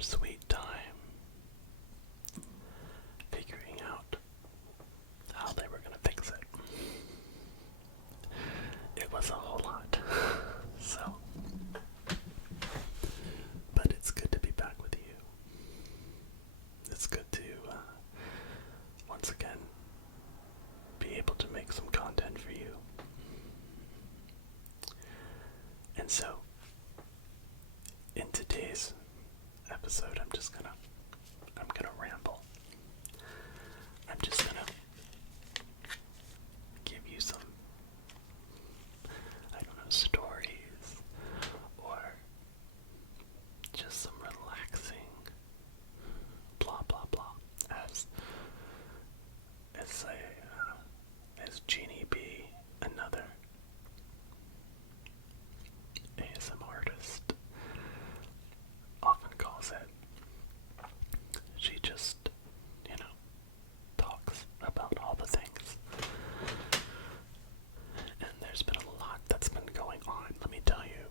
sweet time figuring out how they were going to fix it. It was a whole lot. So, but it's good to be back with you. It's good to, once again, be able to make some content for you. And so, in today's episode, I'm gonna ramble. I'm just gonna give you some, I don't know, stories, or just some relaxing blah blah blah, as Jeannie B, another ASM artist, often calls it. She just, talks about all the things. And there's been a lot that's been going on, let me tell you.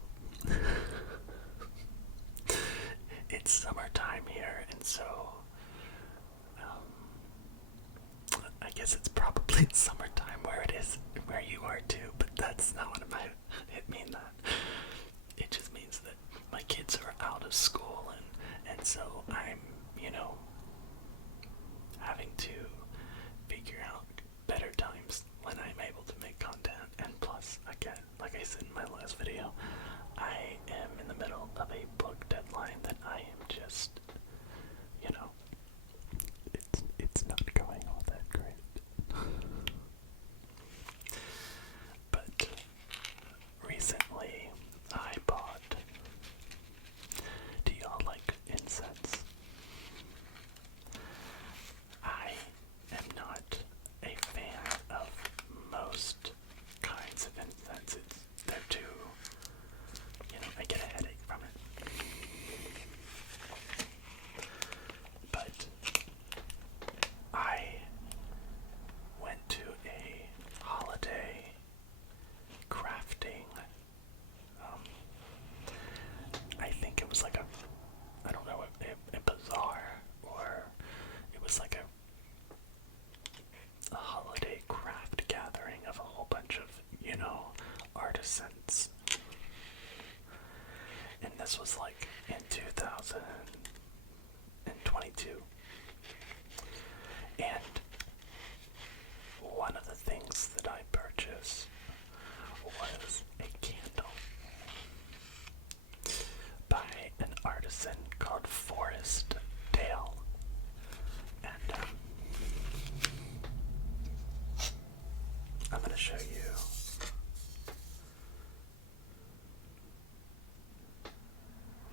It's summertime here, and so I guess it's probably summertime where it is, where you are too, but that's not what it mean that. It just means that my kids are out of school, and so I'm, having to figure out better times when I'm able to make content. And plus, again, like I said in my last video, I am in the middle of a book deadline that I am just, it's not going all that great. But recently I bought, do y'all like incense? I am not a fan of most kinds of incenses. They're too, I get a headache from it. But I went to a holiday crafting, I think it was like I don't know, a bazaar, or it was like a holiday craft gathering of a whole bunch of, artisans. And this was like in 2022. And one of the things that I purchased was a candle by an artisan called Forest Dale. And I'm going to show you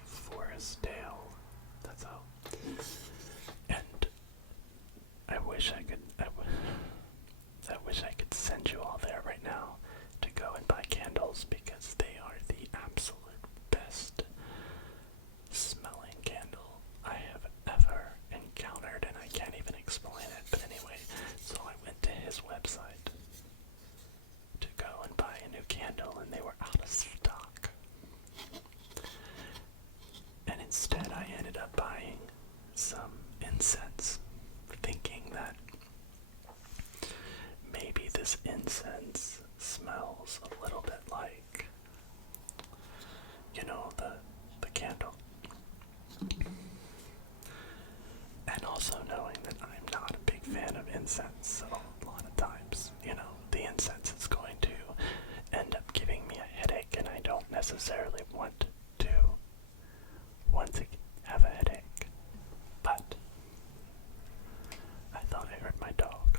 Forest Dale. That's all. And I wish I could send you all there right now to go and buy candles, because they are the absolute best smelling candle I have ever encountered, and I can't even explain it. But anyway, so I went to his website to go and buy a new candle, and they were out of stock. And instead I ended up buying some incense, thinking that maybe this incense smells a little bit like, the candle. And also knowing that I'm not a big fan of incense, so a lot of times, the incense is going to end up giving me a headache, and I don't necessarily want to have a headache. But I thought I heard my dog.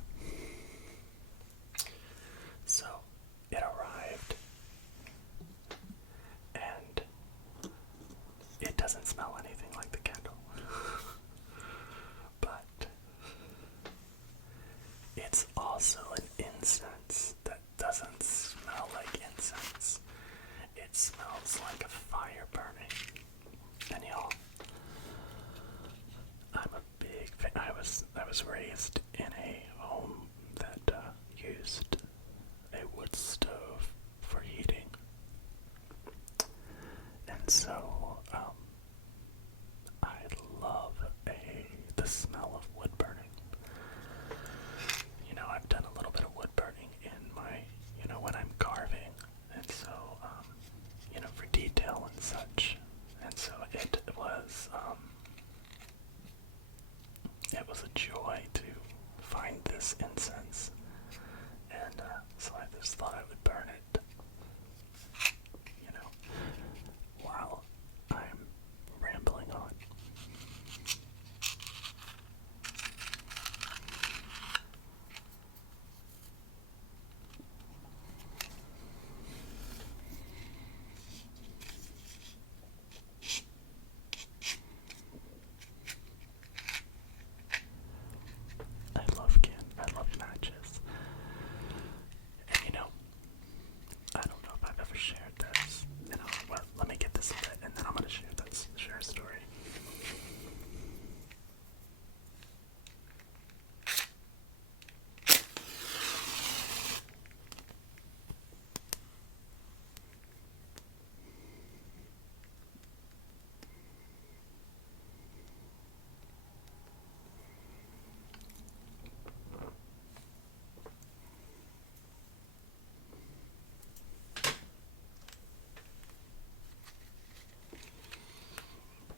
So it arrived, and it doesn't smell anything like the candle. But it's also an incense that doesn't smell like incense. It smells like a fire burning. And y'all, I'm a big fan. I was raised in a home that used a wood stove for heating. And so, it was a joy to find this incense, and so I just thought I would burn it, while I'm rambling on. I love matches. And I don't know if I've ever shared this. Well, let me get this a bit, and then I'm gonna share a story.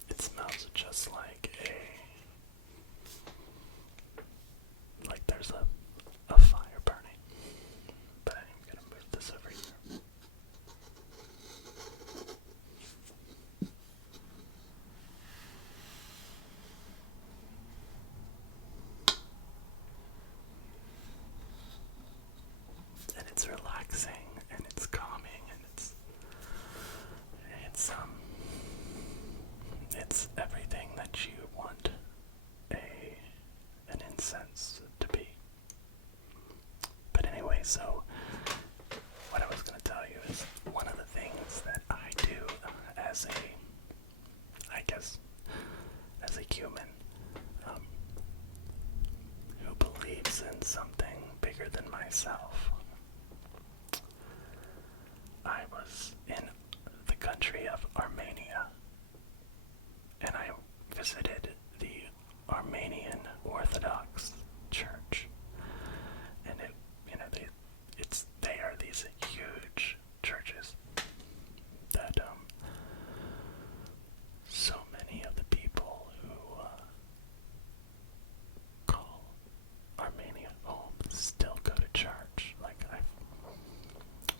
It smells just like there's a fire burning. But I'm gonna move this over here. And it's relaxing and it's calming and it's everything that you want an incense to be. But anyway, so what I was going to tell you is one of the things that I do as a human who believes in something bigger than myself. I was in the country of Armenia, and I visited the Armenian Orthodox Church, and they are these huge churches that so many of the people who call Armenia home still go to church.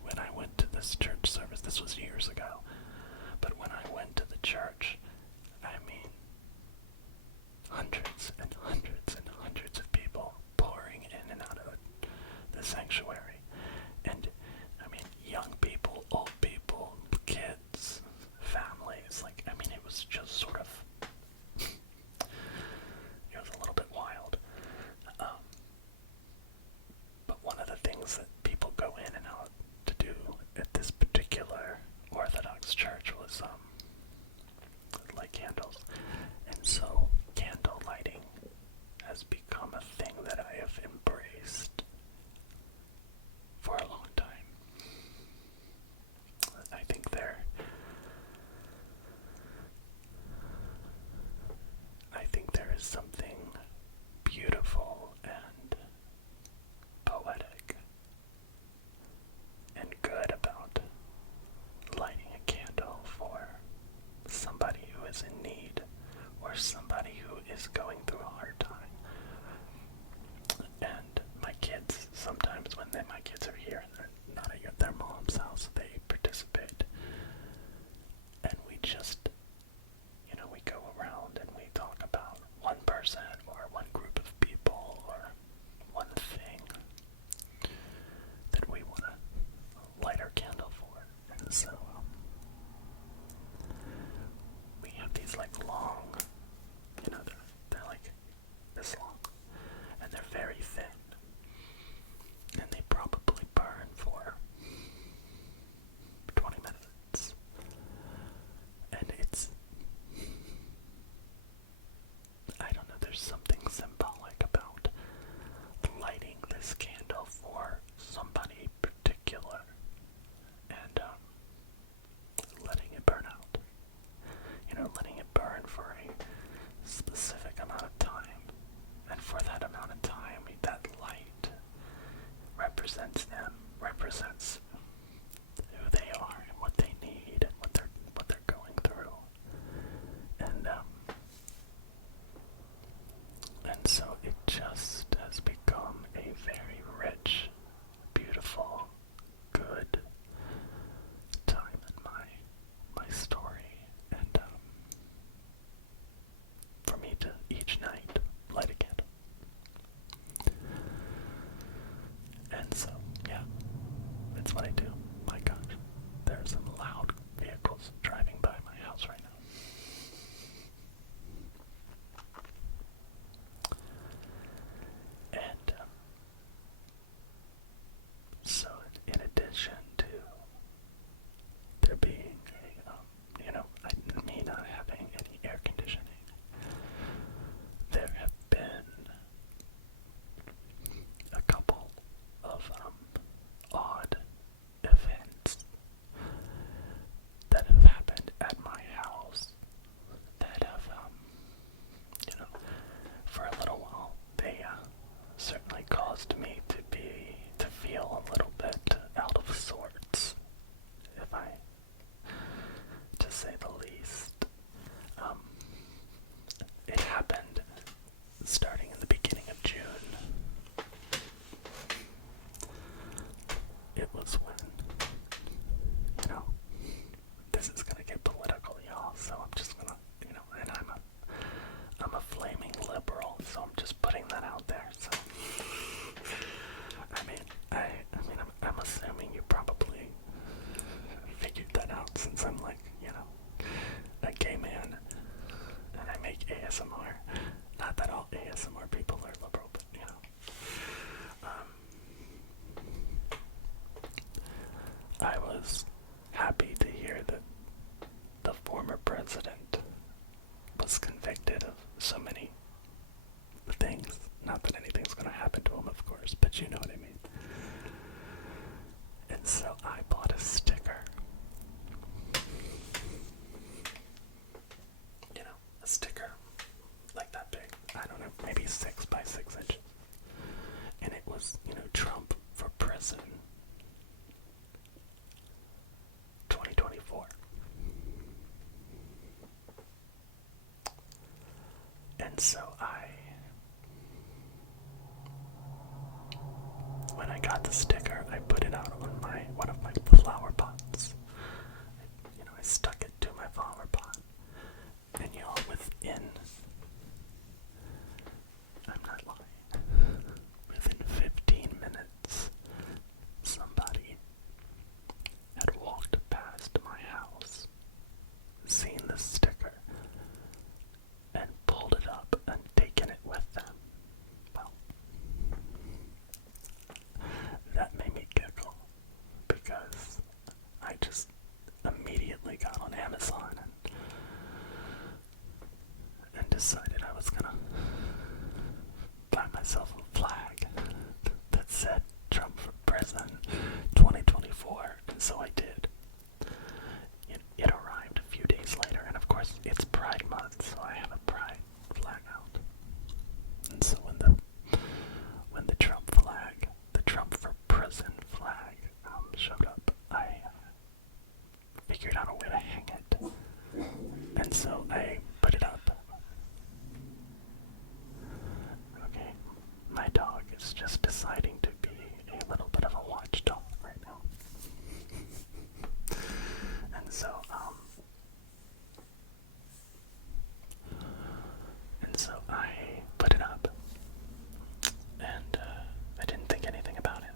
When I went to this church service, this was years ago, but when I went to the church, I mean, hundreds and hundreds and hundreds of people pouring in and out of the sanctuary. And, I mean, young people, old people, kids, families, it was just sort of, it was a little bit wild. But one of the things that people go in and out to do at this particular Orthodox church was light candles. And so candle lighting has become a thing that I have embraced for a long time. I think there is something beautiful and poetic and good about lighting a candle for somebody who is in need or somebody who is going through a hard time. And my kids, sometimes when my kids are here and they're not at their mom's house, they participate. And we just, we go around and we talk about one person or one group of people or one thing that we want to light our candle for. And so we have these long, they're like this long, and they're very thin, and they probably burn for 20 minutes. And I don't know, there's something symbolic about lighting this candle for somebody particular and letting it burn out. Letting it burn for a specific amount of time. And for that amount of time, that light represents them, represents who they are and what they need and what they're going through. And each night light a candle. And so, yeah, that's what I do. My gosh, there are some loud vehicles driving by my house right now. And so, in addition to there being me not having any air conditioning, there have been a couple of odd events that have happened at my house that have, for a little while, they certainly caused me to feel a little bit out of sorts, to say the least. It happened starting in the beginning of June. It was when, this is gonna get political, y'all, so I'm just gonna, and I'm a flaming liberal, so I'm just putting that out there, so, I'm assuming you probably figured that out since I'm like, a gay man, and I make ASMR. Not that all ASMR people are liberal, but, I was happy to hear that the former president was convicted of so many things. Not that anything's going to happen to him, of course, but you know what I mean. And so I bought a sticker. A sticker like that big. I don't know, maybe 6 by 6 inches. And it was, Trump for prison 2024. And so when I got the sticker, I put it out on one of my flower pots. I stuck it to my flower pot. And y'all, within, I'm not lying, within 15 minutes, somebody had walked past my house, seen the sticker, and pulled it up and taken it with them. Well, that made me giggle, because I just immediately got on Amazon and decided I was gonna buy myself a flag that said Trump for President 2024, and so I did. It arrived a few days later, and of course it's Pride Month, so I have a Pride flag out. And so when the Trump flag, the Trump for President flag, showed up, I figured out a way to hang it, and so I put it up. Okay, my dog is just deciding to be a little bit of a watchdog right now. And so I put it up, and I didn't think anything about it.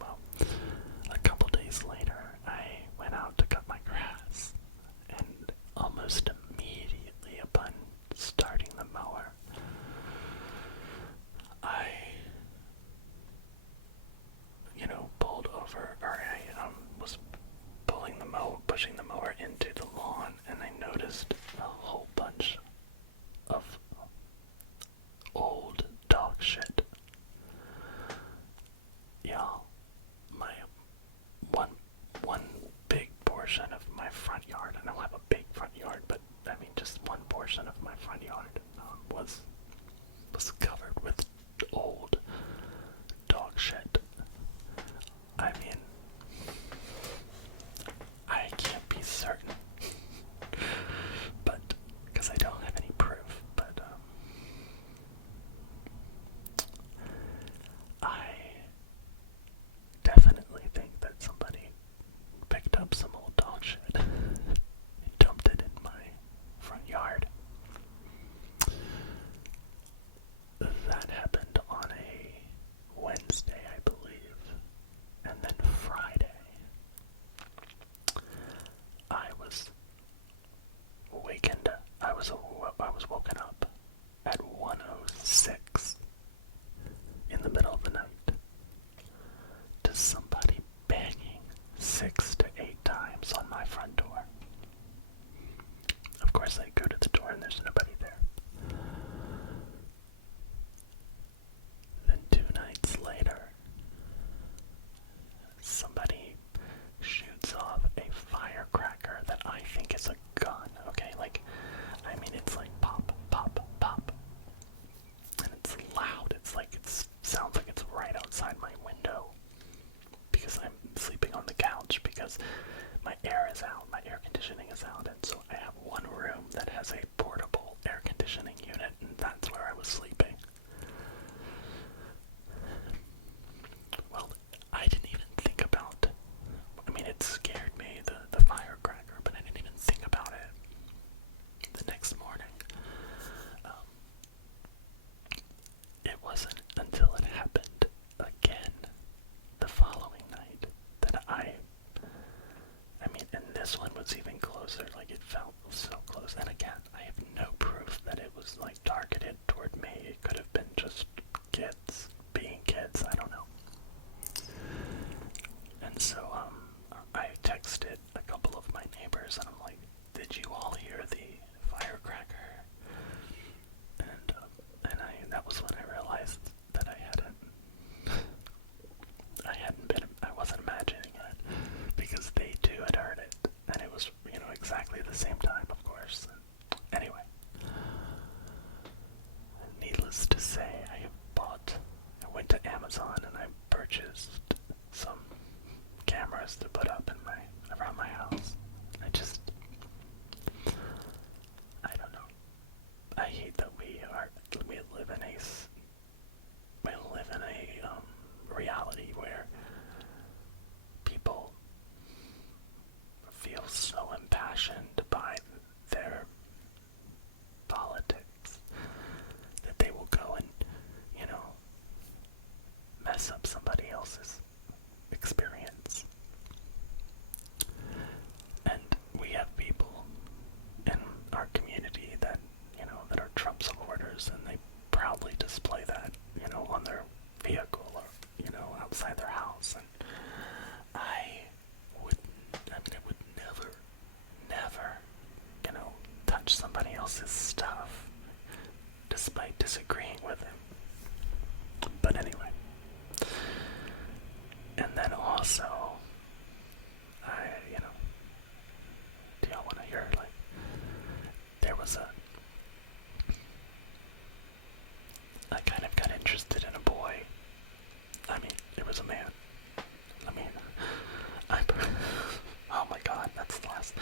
Well, a couple days later, I went out to cut my grass, and almost immediately upon starting the mower, I, pulled over, or I was pushing the mower into the lawn, and I noticed a whole bunch of old dog shit. Y'all, my one big portion of my front yard, I don't have a big front yard, but I mean just one portion of my front yard was covered with old dog shit. I mean, I can't be certain, but because I don't have any proof, but I definitely think that somebody picked up some old dog shit and dumped it in my front yard. 6 in the middle of the night to somebody banging 6 to 8 times on my front door. Of course, I go to the door and there's nobody there. Then 2 nights later, somebody shoots off a firecracker that I think is a gun, okay? Like, I mean, it's like pop, pop, pop. And it's loud. It's like, it sounds like it's right outside my window. Because I'm sleeping on the couch because my air is out, my air conditioning is out. And so I have one room that has a portable air conditioning unit, and that's where I was sleeping. Well, I didn't even think about, I mean, it scared me, the firecracker, but I didn't even think about it the next morning. It wasn't until it happened again the following night that I mean, and this one was even closer, like it felt so close. And again, I have no proof that it was like targeted toward me. It could have been just kids being kids, I don't know. And so I texted a couple of my neighbors and I'm like, did you all hear the firecracker? And that was when I realized that I wasn't imagining it, because they too had heard it, and it was, exactly the same time, of course. Anyway, needless to say, I went to Amazon and I purchased some cameras to put up around my house. I don't know. I hate that we live in a reality where people feel so impassioned by their politics that they will go and, mess up somebody else's experience. And we have people in our community that, that are Trump supporters, and they proudly display that, on their vehicle or, outside their house. And I would never, touch somebody else's stuff despite disagreeing with him. But anyway. And then also, do y'all want to hear, there was I kind of got interested in a boy. I mean, it was a man. Oh my god, that's the last.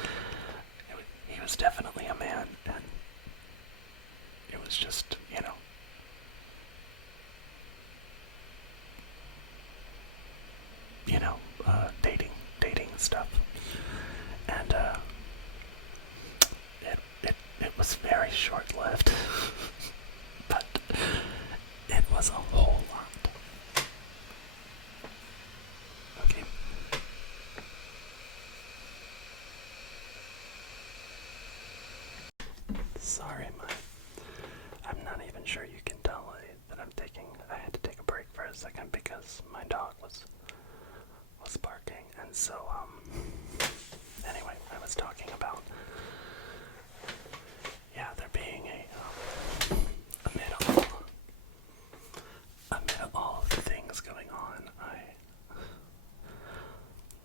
He was definitely a man, and it was just, dating and stuff. And, it was very short-lived, but it was a whole lot. Okay. Sorry, I'm not even sure you can tell that I had to take a break for a second because my dog was barking, and so, anyway, I was talking about, there being amid all of the things going on, I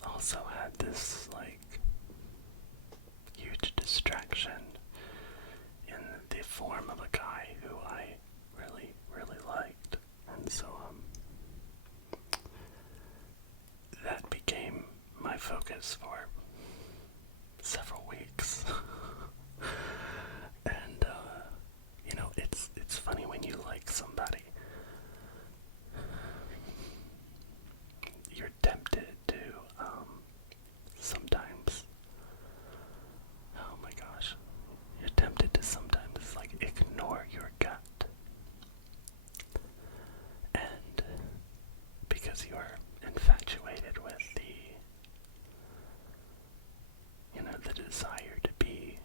also had this, huge distraction in the form of a guy who I really, really liked. And so, that became my focus for several weeks. And, it's funny when you like somebody, you're tempted to, sometimes, oh my gosh, you're tempted to sometimes, ignore your gut. And because you're infatuated with the desire to be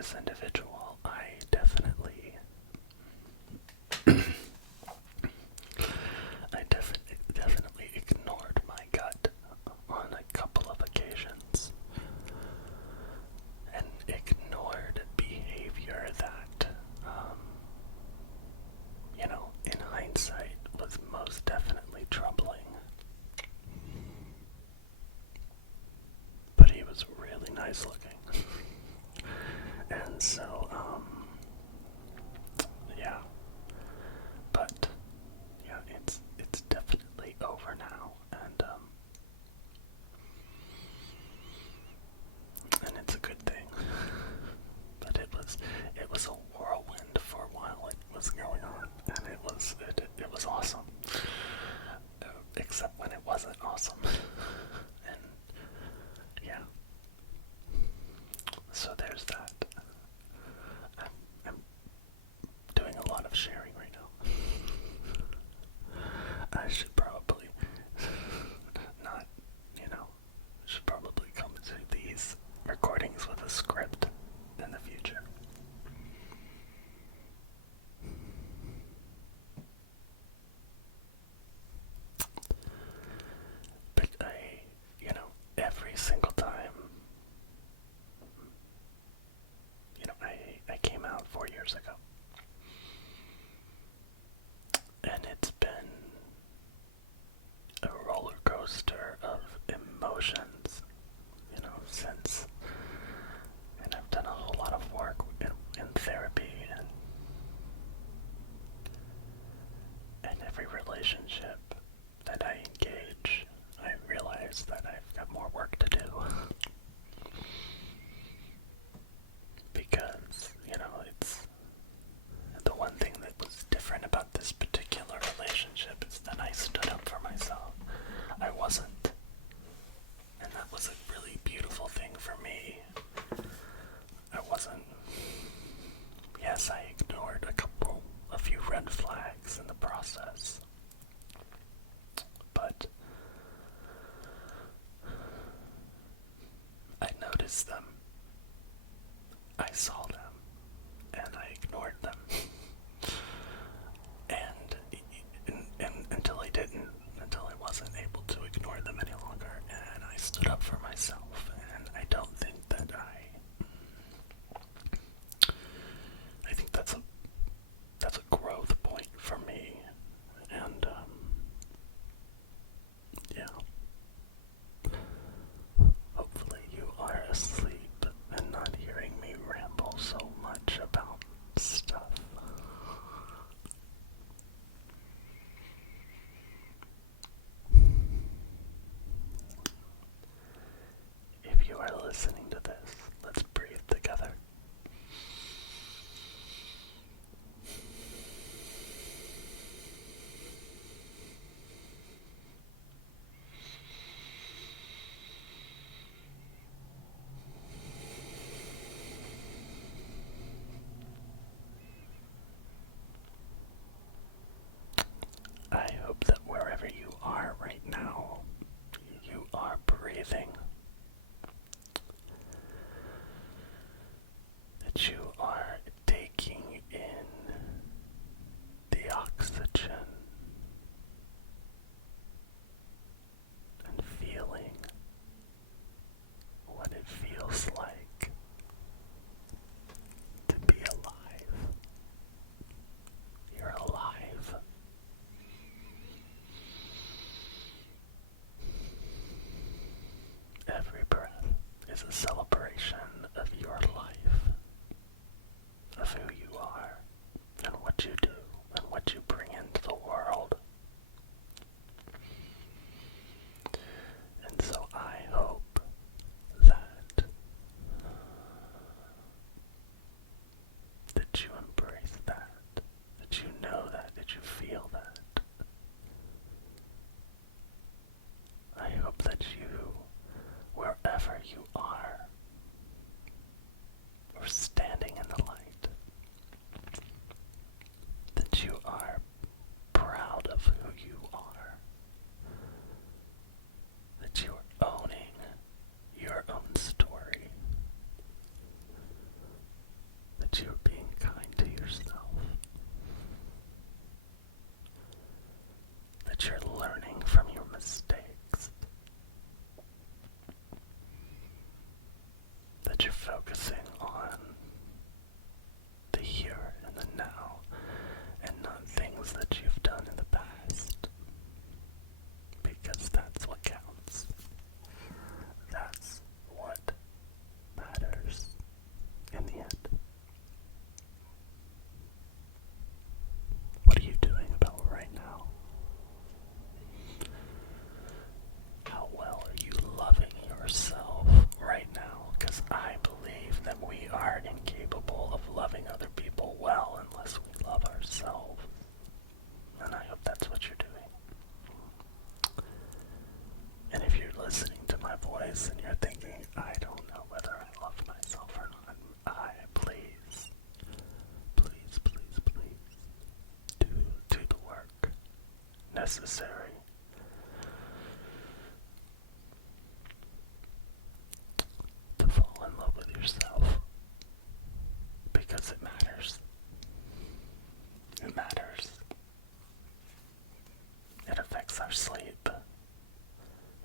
this individual, I definitely definitely ignored my gut on a couple of occasions, and ignored behavior that, in hindsight was most definitely troubling. But he was really nice looking. And so, yeah. But, yeah, it's definitely over now, and it's a good thing. But it was a whirlwind for a while it was going on, and it was awesome. Except when it wasn't awesome. And yeah. So there's that. I'm doing a lot of sharing right now. I should probably not, should probably come to these recordings with a script in the future. But every single time, I came out 4 years ago. And it's been a roller coaster of emotions, since. And I've done a whole lot of work in therapy, and every relationship that I engage, I realize that I've got more work to do. Because, it's the one thing that was different about this particular relationship is that I stood up for myself. I wasn't. And that was a really beautiful thing for me. I wasn't. Yes, I ignored a few red flags in the process. But I noticed them. I saw them. And I ignored them. And until I wasn't able to ignore them any longer, and I stood up for myself. And I don't think that I think that's a growth point for me. And yeah. Hopefully you are asleep and not hearing me ramble so much about stuff. If you are listening to this, let's breathe together. I hope that wherever you are right now, you are breathing. That you are taking in the oxygen and feeling what it feels like to be alive. You're alive. Every breath is a celebration of your life, of who you are, and what you do, and what you bring into the world. And so I hope that you embrace that you know that you feel that. I hope that you, wherever you are, necessary. To fall in love with yourself. Because it matters. It matters. It affects our sleep.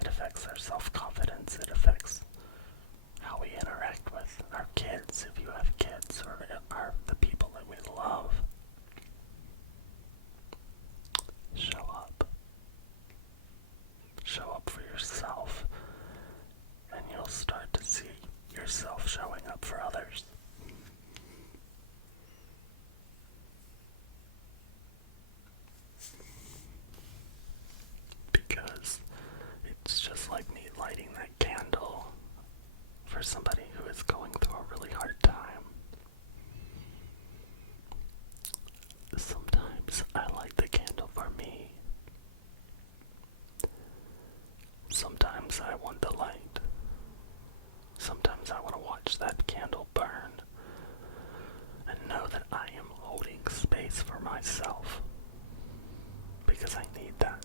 It affects our self-confidence. It affects how we interact with our kids, if you have kids, or the people that we love. Show up. Show up for yourself, and you'll start to see yourself showing up for others. Because it's just like me lighting that candle for somebody who is going through a really hard time. Sometimes I light the candle for me. Sometimes I want the light. Sometimes I want to watch that candle burn and know that I am holding space for myself, because I need that.